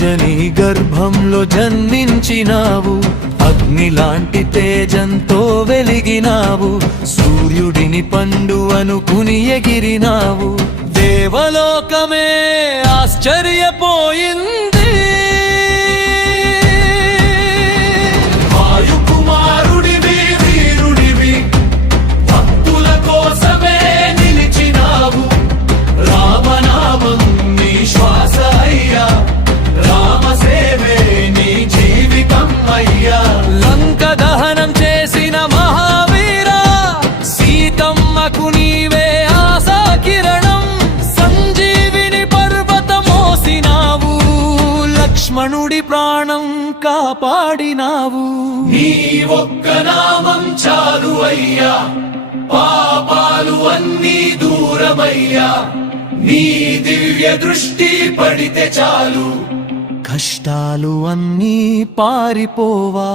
అంజని గర్భంలో జన్మించినావు, అగ్నిలాంటి తేజంతో వెలిగినావు, సూర్యుడిని పండు అనుకుని ఎగిరినావు, దేవలోకమే ఆశ్చర్యపోయింది. లంక దహనం చేసిన మహావీరా, సీతమ్మకు నీవే ఆశా కిరణం, సంజీవిని పర్వత మోసినావు, లక్ష్మణుడి ప్రాణం కాపాడినావు. నీ ఒక్క నామం చాలు అయ్యా, పాపాలు అన్నీ దూరమయ్యా, నీ దివ్య దృష్టి పడితే చాలు, కష్టాలు అన్నీ పారిపోవా.